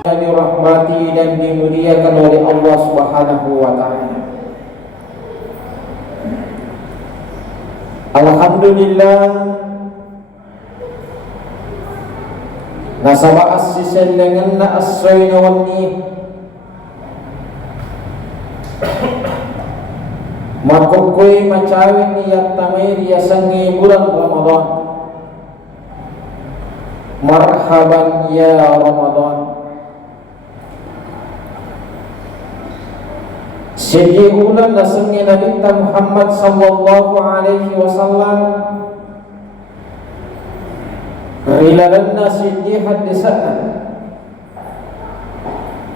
dirahmati dan dimuliakan oleh Allah Subhanahu wa taala. Alhamdulillah nasaba assisen dengan as-sayna wan niyah makukui macawin niat tamir yasangi bulan Ramadan. Marhaban ya Ramadan. Sedi ulan nasangi Nabi Muhammad sallallahu alaihi wasallam rilalanna sedi hadisana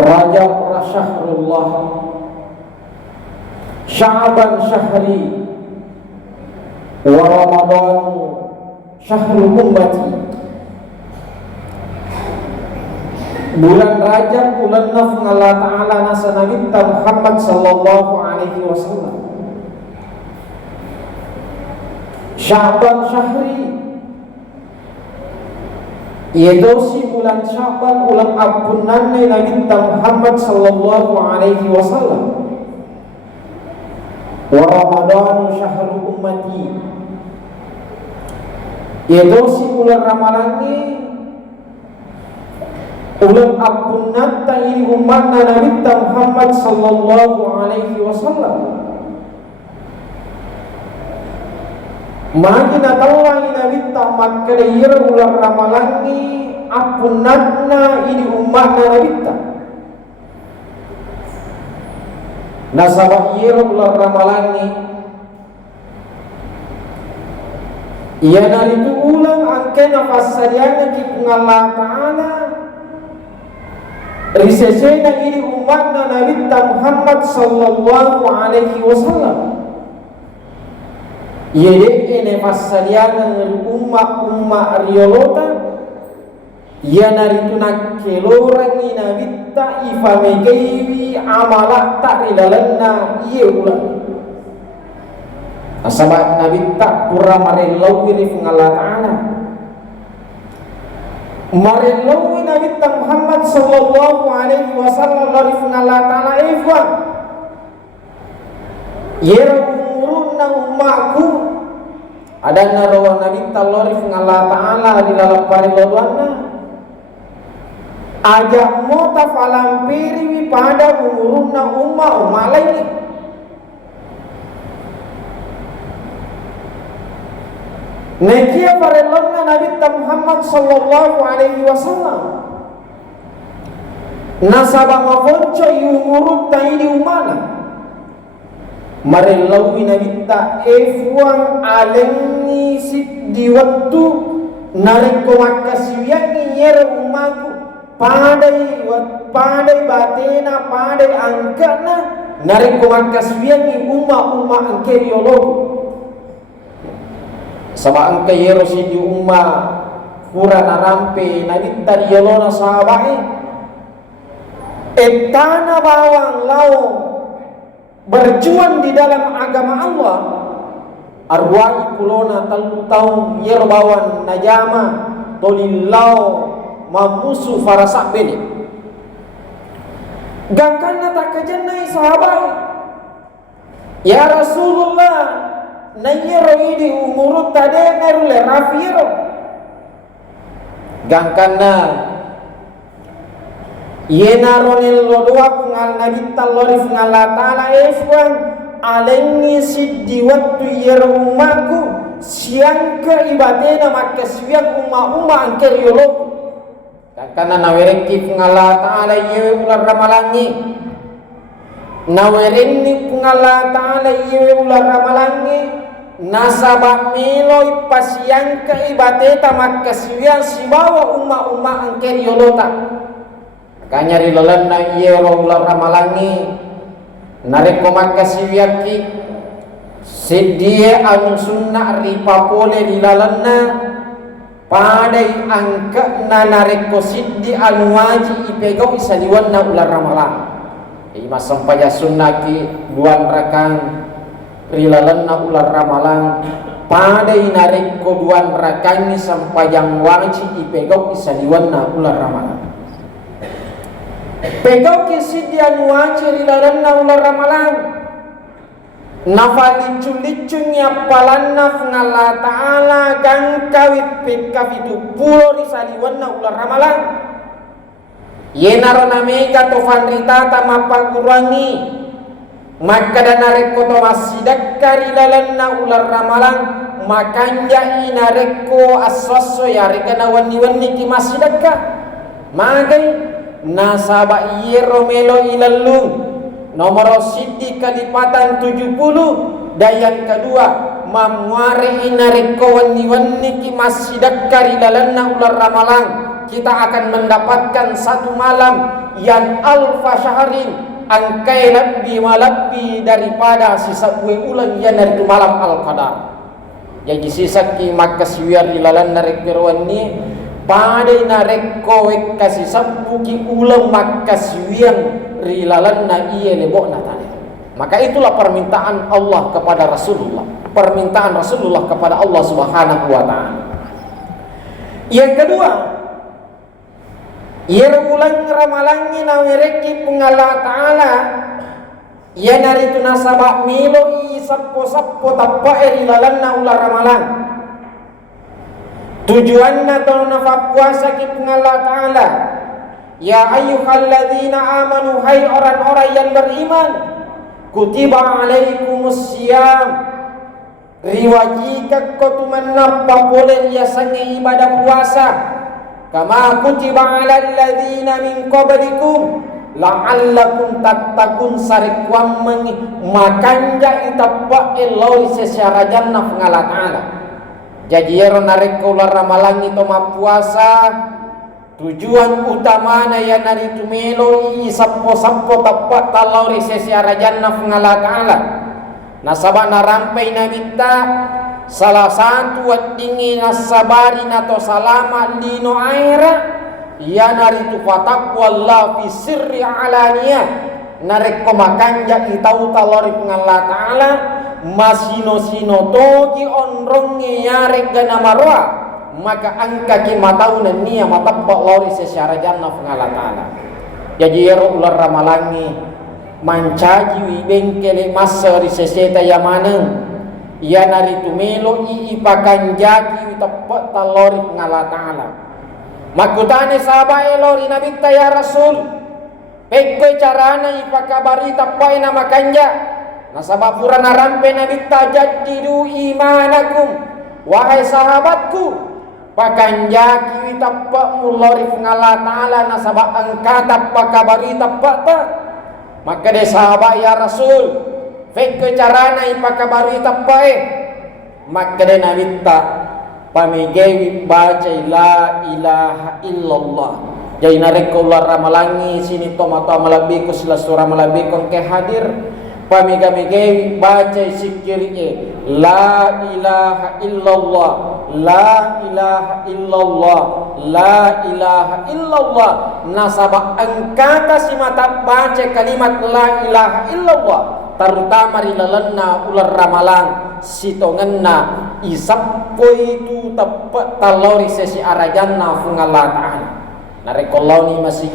Rajab syahrullah, Sya'ban syahri, wa Ramadan syahrul ummati. Bulan Rajab bulan naf Allah Ta'ala nasa Nabi Muhammad sallallahu alaihi wasallam. Sya'ban syahri, yaitu si bulan Sya'ban ulang abunan Nabi Muhammad sallallahu alaihi wasallam. Wa Ramadan syahrul ummati, yaitu si bulan Ramadan ini ulang abunan ta'iri umat Nabi Muhammad sallallahu alaihi wasallam. Magina tawahi Nabi Muhammad kadayir ulang ramalan ni apunatna ini umat Nabi nasabah ira ulang ramalan ni ia naritu ulang angke nafasariana ki Allah Ta'ala risesena ini umat Nabi Muhammad sallallahu alaihi wasallam. Yede ene fasaliana umma riolota ya naritu nakelorang ni Nabi ta ifamegeiwi amalak tak rilalanna iye ulang asabat Nabi tak pura marellawi Allah Ta'ala marellawi Nabi Muhammad sallallahu alaihi wasallam Allah Ta'ala ifwan yera umuruna ummaku ada narawa Nabi Talorif Allah Ta'ala di dalam pariloduanna ajak mota falampiri pada umuruna umma lain. Nekia parelonna Nabi Muhammad sallallahu alaihi wasallam nasaba mafonco yumurut taini umana marelawi Nabi ta efuang alengi sip di waktu nareko makasiwiangi nyere umaku padai batena padai angkana nareko makasiwiangi umma angkeri ologu sama angka yero si di umma pura narampe Nabi ta diolona sahabai etana bawang lau berjuang di dalam agama Allah arwah kulona talu tahun yerbawan najama tolillau mamusu farasak beli gangkanna tak kejennai sahabat ya Rasulullah nayero idi umurut tade nerule rafiro gangkanna yenaronil lodua ngal Nabi Talorif ngala Ta'ala efwan alengi siddi waktu yerumaku siang ke ibadena maka siang umma angker yolok karena nawereki ngala Ta'ala yewe ular ramalangi nawerenni ngala Ta'ala yewe ular ramalangi nasabah miloi pasiang ke ibadeta maka siang sibawa umma angker yolota kanyari lelan na yero ular ramalangi nareko makasiwiaki sidie anu sunnah ripapole dilalanna padai angka na nareko siddi anu waji ipegau isaliwan na ular ramalang ima sampaya sunnah ki buan rakang rilalan na ular ramalang padai nareko duan rakang ni sampayang waji ipegau isaliwan na ular ramalang Pegau kisidian wajir ilalanna ular ramalan nafali culicungnya palanaf ngala ta'ala gangkawit pekavitu pulo risaliwanna ular ramalan yenaro nameka tofan rita tamapagurangi maka danareko to masidakari ilalanna ular ramalan makanya inareko aswaso yarikana wani-wani ki masidakka magai nasaba iero melo ilalung nomor sidi kalipatan 70 dan yang kedua mamuare inareko wani-wani ki masidakari ilalanna ular ramalan kita akan mendapatkan satu malam yang alfa syahrin angkai lebih malabbi daripada sisa ulang yang dari malam al-qadar. Jadi sisa ki makasiwar ilalan narek berwani pada narek kowe kasih sabuki ulang makasiwian rilalan na iya lebok natane. Maka itulah permintaan Allah kepada Rasulullah, permintaan Rasulullah kepada Allah Subhanahu wa taala. Yang kedua, ia ulang ramalannya nawireki pengala ta'ala ia nari tu nasabak milo sappo tappa ilalanna ular ramalan tujuanna to nafa puasa ki pengala ta'ala ya ayyuhalladzina amanu hai orang-orang yang beriman kutiba alaikumus siyam riwajika kotuman nappa boleh yasanya ibadah puasa kama kutiba alal ladzina min qablikum la'allakum tattaqun sarikwam makanja itappa eloi sesyara jannah ngala ta'ala. Jadi ero narek ular ramalan itu puasa tujuan utamana ya nari tumelo sappo tappa talauri sesyara jannah ngala ta'ala. Nasaba narampai nabita salah satu wadingi nasabari nato salama lino aira ya naritu fataqwallah fi sirri alaniya narek komakanja itau talori pengalla ta'ala masino-sino togi onrongi yarek gana marwa maka angka ki mataunan niya matabba lori sesyara jannah pengalla ta'ala. Jadi ero ular ramalangi mancaji wi bengkele masa riseseta yamaneng ia nari tumelo ipakan jaki tepat talori ngala ta'ala makutane sahabat lori nabi ya Rasul pekwe carana ipakabari tapai nama kanja nasabah purana rampe nabi tajaddidu imanakum wahai sahabatku pakan jaki tepat mulori ngala ta'ala nasabah angkata pakabari tepat maka de sahabat ya Rasul fekwe carana ipakabaru itapae maka de nabita pamegewi baca la ilaha illallah jadi narek ular ramalangi sini tomato malabiku sila surah malabikon ke hadir pamegewi baca sikiri la ilaha illallah la ilaha illallah la ilaha illallah nasabah angkata si mata baca kalimat la ilaha illallah terutama rilalanna ular ramalan sitongenna isappo itu tepat talori sesi arajanna fungalla ta'ala narekollau ni masih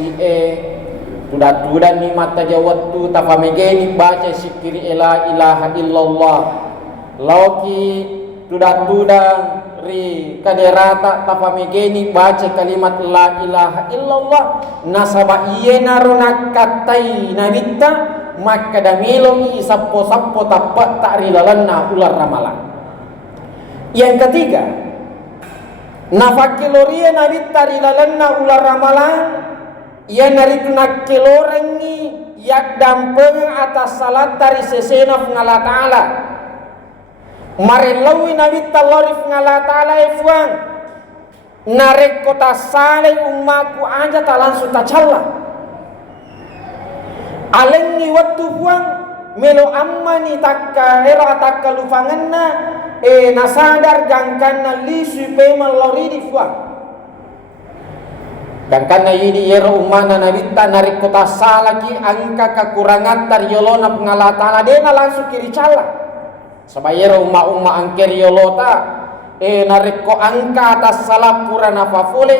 tuda ni mata jawat tu tafamegeni baca sikiri la ilaha illallah lauki tuda ri kaderata tafamegeni baca kalimat la ilaha illallah nasaba iyena rona katai nabita maka damilong isappo tapat ta'rilalanna ular ramalan. Yang ketiga nafakiloria nabi ta'rilalanna ular ramalan ia naritu nakilorengi yak dampeng atas salat tari sesena ngala ta'ala marilawi nabi talorif ngala ta'ala ifwan narek kota saleh ummaku aja tak langsung tacalla alengi waktu buang melo ammani takka era takka lufanganna nasadar gangkanna li supema loridi buang gangkanna yidi yero umana nabita narik kota salaki angka kekurangan taryolona pengalatana dena langsung kiri cala sabayero umma angker yolota narik ko angka atas salah purana fafole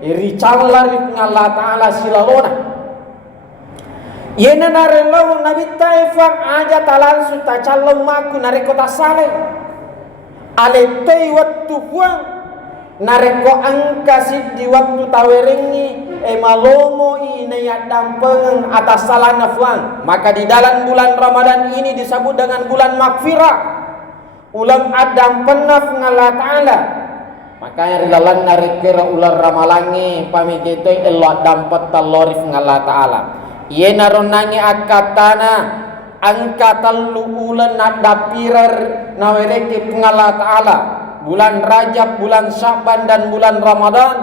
ricalla pengalatana silalona Yena narelo nabi taifang aja talan su ta calon maku nareko tasale. Ale tei waktu puang nareko angka di waktu tawerengi malomo ina ya dampeng atas salana fuang. Maka di dalam bulan Ramadan ini disebut dengan bulan magfirah. Ulang adam penaf ngala ta'ala. Makanya rilalan narikira ular ramalangi pamigitoy elo dampet talorif ngala ta'ala. Ye naronangi akatana angkatan luulan nadapirar nawereke ngala ta'ala. Bulan Rajab, bulan Syaban dan bulan Ramadan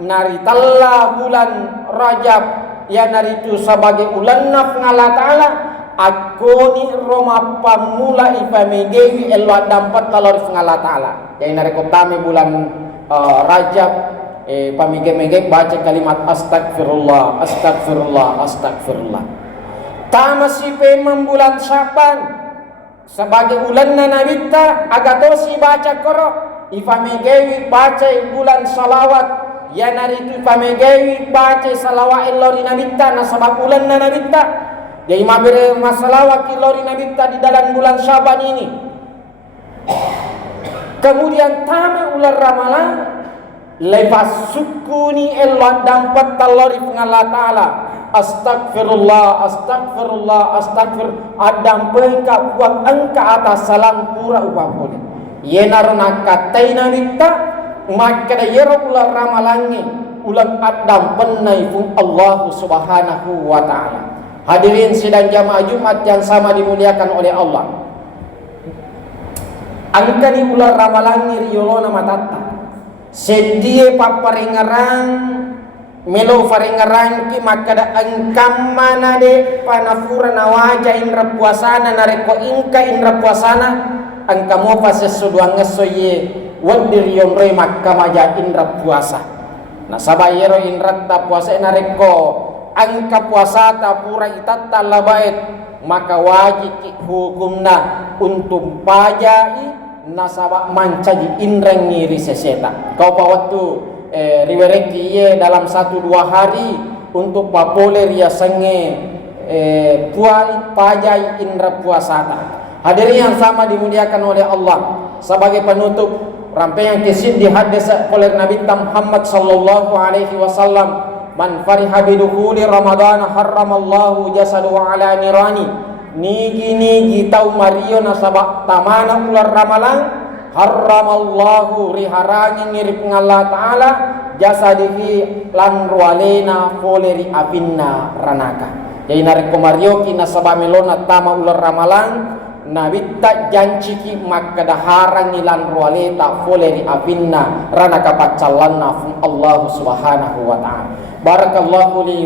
naritalla bulan Rajab ya naritu sebagai ulan naf ngala ta'ala. Akoni Roma pamula ipamegewi elo dampet talorif ngala ta'ala. Jadi narikotame bulan Rajab pamige-mige baca kalimat astagfirullah, astagfirullah, astagfirullah. Tamasi pemem bulan Syaban sebagai bulan nanabita agatosi baca koro ipamegewi baca bulan salawat ya naritu ipamegewi baca salawat illori nabita nasabak bulan nanabita. Jadi mabere masalawat illori nabita di dalam bulan Syaban ini. Kemudian tame ular ramalan lepas sukuni elo dampet talori ngala ta'ala. Astagfirullah, astagfirullah, astagfir adam pengka buang engka atas salam pura upapuli. Yenarna kataina nita maka yero ular ramalangi ulang adam penai fung Allah subhanahu wa ta'ala. Hadirin sidang jamaah Jumat yang sama dimuliakan oleh Allah. Angkani ular ramalangi riolona matata. Sedie paparingarang melo faringarang ki makada angkam mana de panafura nawaja indra puasana nareko ingka indra puasana angkamo pasesuduang ngesoye wadirion re makamaja indra puasa. Nah sabayero indra ta puasa nareko angka puasa ta pura itata labait maka wajib hukumna untuk pajai nasabak mancaji indreng ngiri seseta. Kau waktu riwereki ye dalam 1-2 hari untuk papole ria senge puai pajai indra puasata. Hadirin yang sama dimuliakan oleh Allah. Sebagai penutup rangkaian kisah di hadis oleh Nabi Muhammad sallallahu alaihi wasallam, man fariha bidukhuli Ramadan harramallahu jasadahu ala nirani. Nigi tau Mario nasabak tamana ular ramalan harramallahu riharangi ngirip ngalla ta'ala jasadihi lan rualena foleri apinna ranaka. Jadi nariko Mario ki nasabak melona tama ular ramalan nabita janciki maka daharangi lan rualeta foleri apinna ranaka pacalanna Allah subhanahu wa ta'ala. Barakallahu li